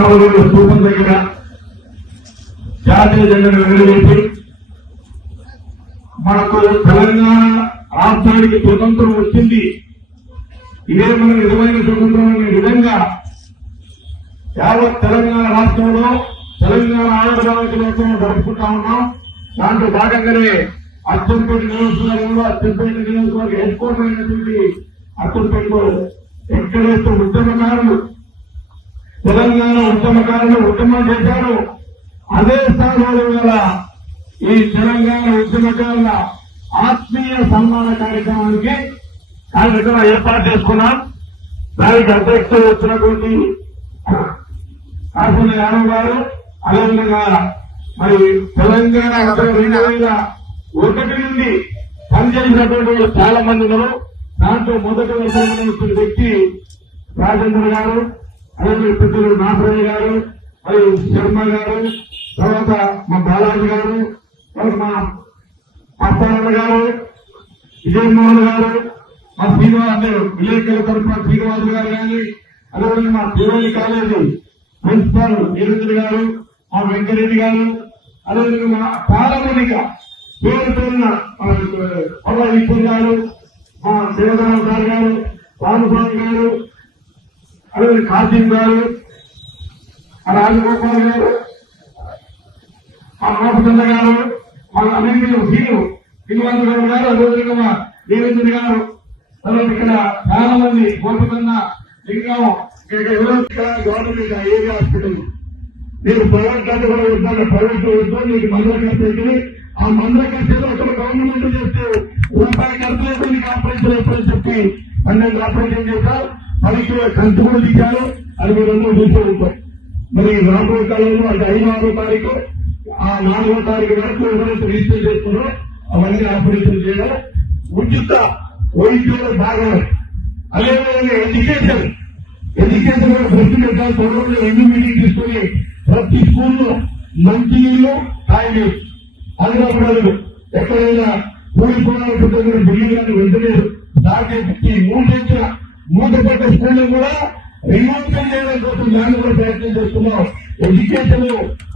స్థూపం దగ్గర జాతీయ జెండాను ఎగరవేసి మనకు తెలంగాణ రాష్ట్రానికి స్వతంత్రం వచ్చింది, ఇదే మన నిజమైన స్వతంత్రం అనే విధంగా యావత్ తెలంగాణ రాష్ట్రంలో తెలంగాణ ఆవిర్భావ దినోత్సవం జరుపుకుంటా ఉన్నాం. దాంట్లో భాగంగానే అచ్చంపేట నియోజకవర్గంలో అచ్చంపేట నియోజకవర్గ హెడ్ క్వార్టర్ అయినటువంటి అచ్చంపేటలో ఎక్కడైతే ఉద్యమకారులు తెలంగాణ ఉద్యమకారులు ఉద్యమం చేశారు, అదే స్థానంలో గల ఈ తెలంగాణ ఉద్యమకారుల ఆత్మీయ సన్మాన కార్యక్రమానికి కార్యక్రమం ఏర్పాటు చేసుకున్నాం. దానికి అధ్యక్షులు వచ్చినటువంటి కాసిన యాదవ్ గారు, అదేవిధంగా మరి తెలంగాణ 2001 నుండి పనిచేసినటువంటి వాళ్ళు చాలా మంది ఉన్నారు. దాంట్లో మొదటి వచ్చిన వ్యక్తి రాజేంద్ర గారు, అదేవిధంగా పెద్దలు నాగరయ్య గారు, మరి శర్మ గారు, తర్వాత మా బాలాజీ గారు, మా అప్పారావు గారు, విజయమోహన్ గారు, మా శ్రీనివాస్ అంటే విలేకరుల తరఫున శ్రీనివాస్ గారు కానీ, అదేవిధంగా మా తిరువల్లి కాలేజీ ప్రిన్సిపాల్ వీరేంద్ర గారు, మా వెంకరెడ్డి గారు, అదేవిధంగా మా చాలా మందిగా పేరు పేరున పల్ల ఈశ్వర్ గారు, మా దేవరావు సార్ గారు, రామస్వామి గారు, అదేవిధంగా కార్తీక్ గారు, రాజగోపాల్ గారు, మా రామచంద్ర గారు, మా అనేక శ్రీనివాస గౌడ్ గారు, అదేవిధంగా మా వీరేంద్ర గారు, తర్వాత ఇక్కడ చాలా మంది గోపికన్న లింగం గవర్నమెంట్ ఏరియా హాస్పిటల్ మీరు ప్రైవేట్ లాంటి కూడా వెళ్తాను, ప్రైవేట్ లో వెళ్తాను, మీకు మందుల ఖర్చు అయితే ఆ మందుల ఖర్చులో అక్కడ గవర్నమెంట్ చేస్తే రూపాయి ఖర్చు లేదు, మీకు ఆపరేషన్ అయిపోయి చెప్పి 12 ఆపరేషన్ చేశారు, 10 కిలో ఖర్చు కూడా దిగారు. అది మీరు అందరూ చూసే ఉంటాం. మరి 4వ కాలంలో అంటే 5వ తారీఖు ఆ 4వ తారీఖు వరకు ఎవరైతే రిజిస్టర్ చేస్తున్నారో అవన్నీ ఆపరేషన్ చేయడం ఉచిత వైద్యుల భాగం. అదేవిధంగా ఎడ్యుకేషన్ కూడా ప్రతి పెట్టాలి. త్వరలో 2 మీటింగ్ తీసుకుని ప్రతి స్కూల్లో మంచి నీళ్లు తాగి అది కాదు ఎక్కడైనా కూలిపోవాలంటే బిల్డింగ్ కానీ వెంటనే దాటి మూతపడ్డ స్కూల్ కూడా రిమోషన్ చేయడం కోసం దాన్ని కూడా ప్రయత్నం చేస్తున్నాం. ఎడ్యుకేషన్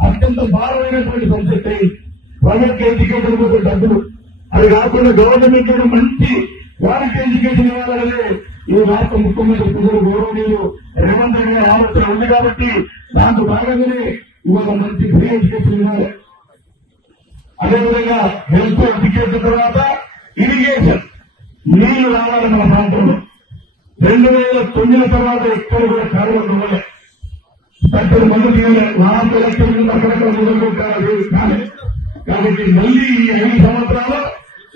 అత్యంత భారమైనటువంటి సబ్జెక్ట్ అయింది. ప్రైవేట్ ఎడ్యుకేషన్ కోసం డబ్బులు అది కాకుండా గవర్నమెంట్ కూడా మంచి క్వాలిటీ ఎడ్యుకేషన్ ఇవ్వాలనే ఈ రాష్ట్ర ముఖ్యమంత్రి ప్రజలు గౌరవనీయులు రేవంత్ రెడ్డి గారి ఆలోచన ఉంది కాబట్టి దాంట్లో భాగంగానే ఇవాళ మంచి ఫ్రీ ఎడ్యుకేషన్ ఇవ్వాలి. అదేవిధంగా హెల్త్ ఎడ్యుకేషన్ తర్వాత ఇరిగేషన్ నీళ్లు రావాలి మన ప్రాంతంలో. 2009 తర్వాత ఎక్కడ కూడా కాలువలు ఇవ్వలే, అక్కడ మందు తీయలే, రాష్ట్ర ఎలక్షన్ అక్కడక్కడ మొదలు కానీ కాబట్టి మళ్లీ ఈ 5 సంవత్సరాలు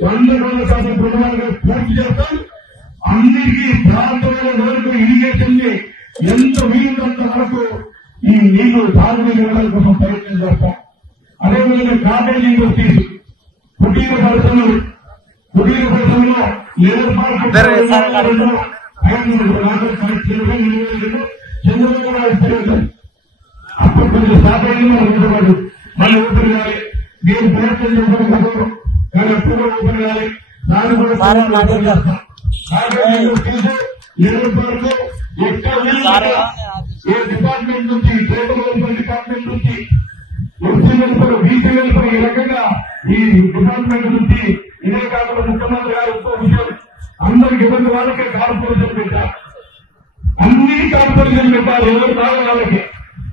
100% ప్రణాళిక పూర్తి చేస్తాం. అన్నిటికీ ప్రాంతమైన వరకు ఇరిగేషన్ ని ఎంత వీలున్నంత వరకు ఈ నీళ్లు తాగునీరు ఇవ్వడం కోసం ప్రయత్నం చేస్తాం. అదేవిధంగా కాటేజ్ ఇండస్ట్రీస్ కుటీర పరిశ్రమలో ఏర్పాటు చంద్రబాబు అప్పుడు కొంచెం సాధారణ మళ్ళీ ఊపిరి కాలి నేను ప్రయత్నం చెప్పడం కదా కానీ అప్పుడు కూడా ఊపిరి కాలి దాన్ని కూడా ఏర్పాటు ఎక్కడ ఏ డిపార్ట్మెంట్ నుంచి ట్రేడ్ వెల్ఫేర్ డిపార్ట్మెంట్ నుంచి ఎస్సీ వెల్ఫేర్ బీసీ వెల్ఫేర్ ఈ రకంగా ఈ డిపార్ట్మెంట్ నుంచి ఇదే కాకుండా ముఖ్యమంత్రి గారు ఇంకో విషయం అందరికి ఇబ్బంది వాళ్ళకే కార్పొరేషన్ పెట్టారు. అన్ని కార్పొరేషన్ పెట్టారు. ఎవరు బాగా వాళ్ళకి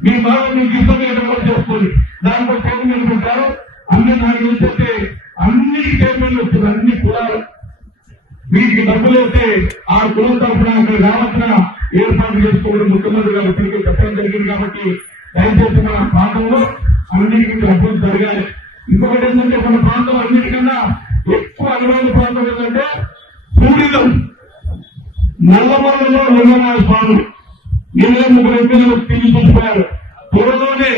మీ బాగా మీకు ఇబ్బంది కూడా చేసుకోండి. దాంట్లో చైర్మన్ పెట్టారు. అన్ని దాని ఏంటంటే అన్ని చైర్మన్లు వచ్చింది. అన్ని కులాలు మీకు డబ్బులు అయితే ఆ కులం తరఫున అక్కడ రావాల్సిన ఏర్పాటు చేసుకోవడం ముఖ్యమంత్రి గారు తిరిగి చెప్పడం జరిగింది. కాబట్టి దయచేసి మన ప్రాంతంలో అన్నిటికీ డబ్బులు జరగాలి. ఇంకొకటి ఏంటంటే మన ప్రాంతం అన్నిటికన్నా ఎక్కువ అనువైన ప్రాంతం ఏంటంటే టూరిజం. నల్లమల్లలో లింగనాథ స్వామి 23 ఎంపీలు తీసుకుపోయారు. త్వరలోనే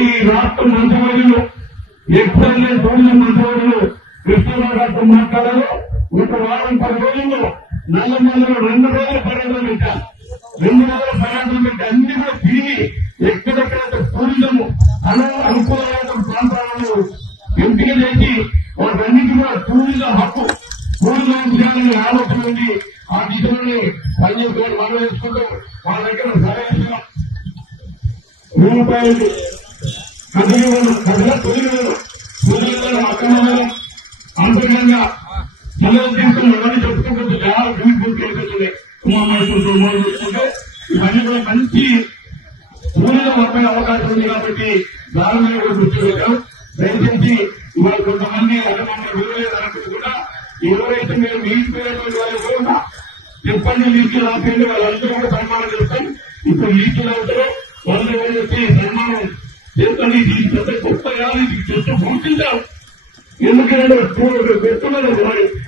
ఈ రాష్ట్ర మంత్రివర్యులు ఎక్సైజ్ టూరిజం మంత్రివర్యులు కృష్ణరావు గారితో మాట్లాడారు. 1 వారం 10 రోజుల్లో నల్లమల్లలో 2 రోజుల పర్యటన పెట్టారు. 2 రోజుల పర్యటన పెట్టి అన్ని కూడా తిరిగి ఎక్కడెక్కడైతే టూరిజం అనుకూలమైన ప్రాంతాలను ఎంపిక చేసి వాటన్నిటి కూడా టూరిజం హక్కు టూరిజం చేయాలని ఆలోచన ఉంది. ఆ దిశలోనే పనిచేసుకోవడం మనం వేసుకుంటూ వాళ్ళ దగ్గర సరైన రూపాయలు కదిలివేలు అక్రమంగా అంతర్గంగా మళ్ళీ తీసుకుని ఎవరిని చెప్పుకుంటుంది చాలా బ్యూటిఫుల్ కేసెస్ ఉన్నాయి. చూసుకుంటే ఇవన్నీ కూడా మంచి పూర్ణ వర్గమైన అవకాశం ఉంది కాబట్టి దాని మీద కూడా దృష్టి పెట్టాం. దయచేసి ఇవాళ కొంతమంది అన్నమాట విలువలేదన్నప్పుడు కూడా ఎవరైతే మీరు నిలిచిపోయినటువంటి వాళ్ళు కూడా చెప్పండి లీచులు ఆపేయండి, వాళ్ళందరూ కూడా సన్మానం చేస్తాం. ఇప్పుడు లీచులు అవుతారు 100 వేలు వచ్చి సన్మానం చేస్తాను. ఇది పెద్ద గొప్ప కాదు, ఇది చెట్టు గుర్తించాం. ఎందుకంటే పెట్టున్నది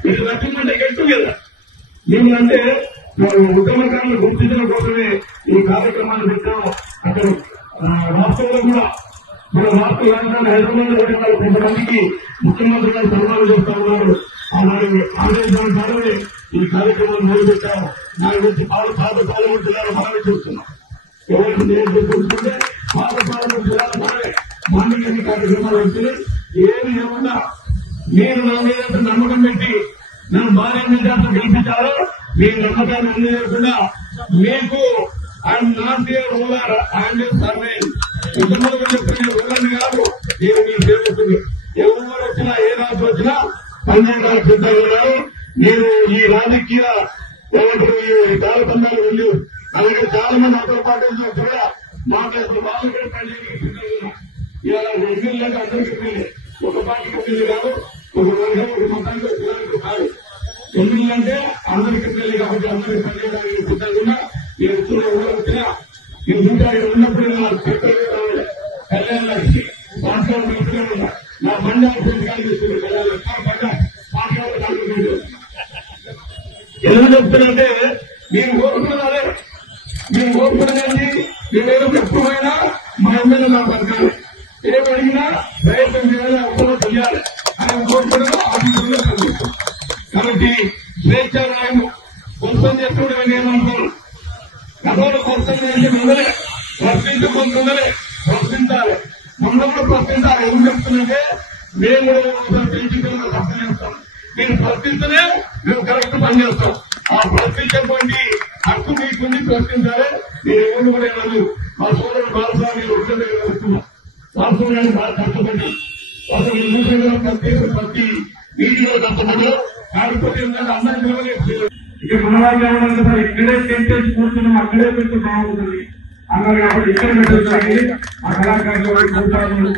ఇది నచ్చిందంటే గెట్టు కదా. ఏమంటే ఉద్యమకారులు గుర్తించడం కోసమే ఈ కార్యక్రమాన్ని పెట్టాము. అక్కడ రాష్ట్రంలో కూడా మన రాష్ట్ర రాజధాని హైదరాబాద్ లో పెట్టిన వాళ్ళు కొంతమందికి ముఖ్యమంత్రి గారు సన్మానం చేస్తా ఉన్నారు. ఆదేశానుసారమే ఈ కార్యక్రమాన్ని మొదలుపెట్టాము. దాని గురించి పాత పాల్గొంటున్నారు మనమే చూస్తున్నాం. ఎవరికి చూసుకుంటే పాత పాల్గొంటున్నారు మనమే మాన్య కార్యక్రమాలు వచ్చి ఏమి ఏమన్నా మీరు నా మీద నమ్మకం పెట్టి నన్ను భారీ మెజార్టీ గెలిపించారో మీ నమ్మకాన్ని అందజేయకుండా మీకు I'm not a ruler, I'm a servant. ఇంతమంది చెప్తున్న రూలర్ని కాదు, నేను మీకు చేరుతుంది. ఎవరు వచ్చినా ఏ రాజు వచ్చినా పనిచేయడానికి సిద్ధంగా ఉన్నారు. నేను ఈ రాజకీయ ఏమంటారు ఈ తారతమ్యాలు వెళ్ళి అలాగే చాలా మంది అతని పార్టీలో కూడా మాట్లాడుతూ వాళ్ళు కూడా పనిచేయడానికి సిద్ధంగా ఉన్నారు. ఇవాళ ఎమ్మెల్యేలకు అందరికీ ఎమ్మెల్యే, ఒక పార్టీకి ఎమ్మెల్యే కాదు, ఒక వర్గం ఒక మొత్తానికి పిల్లలకు కాదు. ఎందుకంటే అందరికీ ఎమ్మెల్యే కాబట్టి అందరికీ పనిచేయడానికి సిద్ధంగా ఉన్నా. నేను వచ్చినా నేను ఇంకా ఉన్నప్పుడు నాకు చెప్పలేదు రావాలి. కళ్యాణ్ లక్ష్మి పాఠశాల మంత్రిగా ఉన్నా, నా బండి ఆఫీస్గా తీసుకుని కళ్యాణ్ లక్ష్మి పాఠశాల కాదు. ఎందుకు చెప్తున్నంటే మీరు కోరుకున్నదే, మీరు కోరుకున్నది మీరేదో ఎప్పుడైనా మా ఎమ్మెల్యే నా పథకాలు ఏం అడిగినా ప్రయత్నం చేయాలి, అవసరం చేయాలి ఆయన కోరుకున్న ఆఫీసులో కనిపిస్తాం. కాబట్టి స్వేచ్ఛ న్యాయం కోసం చేస్తుండే ఏమంటారు గతంలో కోసం చేసి ముందరే ప్రశ్నించుకుంటుందరే ప్రశ్నించాలి, మొన్న కూడా ప్రశ్నించాలి. ఏం చెప్తుందంటే మేము పెంచుకున్న తప్పు చేస్తాం, మీరు ప్రశ్నిస్తేనే మేము కరెక్ట్ పనిచేస్తాం. ఆ ప్రశ్నించేటువంటి హక్కు మీకుంది, ప్రశ్నించాలి. మీరు ఎవరు కూడా వెళ్ళదు. మా సోదరుడు బాలస్వామి వస్తున్నా వాస్తవాన్ని బాగా కష్టపడి అసలు ప్రతి వీడియో కష్టపడి కాకపోతే అందరికీ ఇక మన వాళ్ళు ఏమన్నా సార్ ఇక్కడే టెంటేసి కూర్చున్నాం, అక్కడే పెట్టి బాగుంటుంది అన్నారు కాబట్టి ఇక్కడ పెట్టాలి. ఆ కళాకారులు కళాకారులు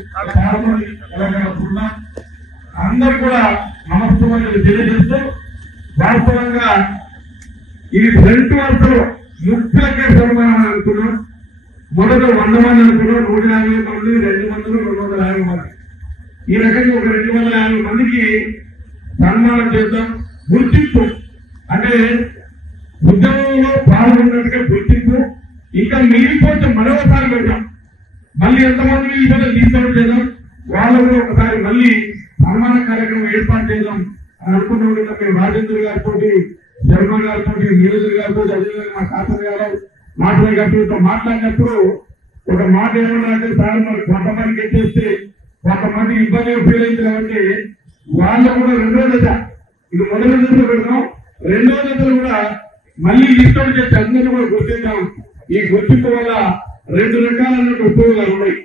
అందరూ కూడా నమస్కారాలు తెలియజేస్తూ వాస్తవంగా ఈ ఫ్రంట్ వరుసలో 30 సన్మానం అనుకున్నాం. మొదట 100 మంది అనుకున్నాం, 150 మంది, 2 మందిలో 250 మంది. ఈ రకంగా ఒక 250 మందికి సన్మానం చేద్దాం. గుర్తింపు అంటే ఉద్యమంలో పాల్గొన్నట్టుగా గుర్తింపు ఇంకా మిగిలిపోతే మరొకసారి పెడతాం. మళ్ళీ ఎంతమంది మిగిలిపోతే తీసుకొని చేద్దాం. వాళ్ళకు ఒకసారి మళ్ళీ సన్మాన కార్యక్రమం ఏర్పాటు చేద్దాం అని అనుకున్నాం. మేము రాజేంద్ర గారితో, శర్మ గారితో, నీరజు గారితో, అదేవిధంగా మా శాసన గారు మాట్లాడినప్పుడు మాట్లాడినప్పుడు ఒక మాట ఏమన్నారంటే సార్ మరి కొంతమందికి ఎత్తేస్తే కొంతమంది ఇబ్బంది ఫీల్ అవుతున్నారంటే వాళ్ళు కూడా 2వ దశ, ఇది మొదటి దశలో పెడతాం. 2వ దశలో కూడా మళ్ళీ లిస్ట్ చేసి అందరినీ కూడా గుర్తిద్దాం. ఈ గుర్తింపు వల్ల 2 రకాలైన ఉపయోగాలు ఉన్నాయి.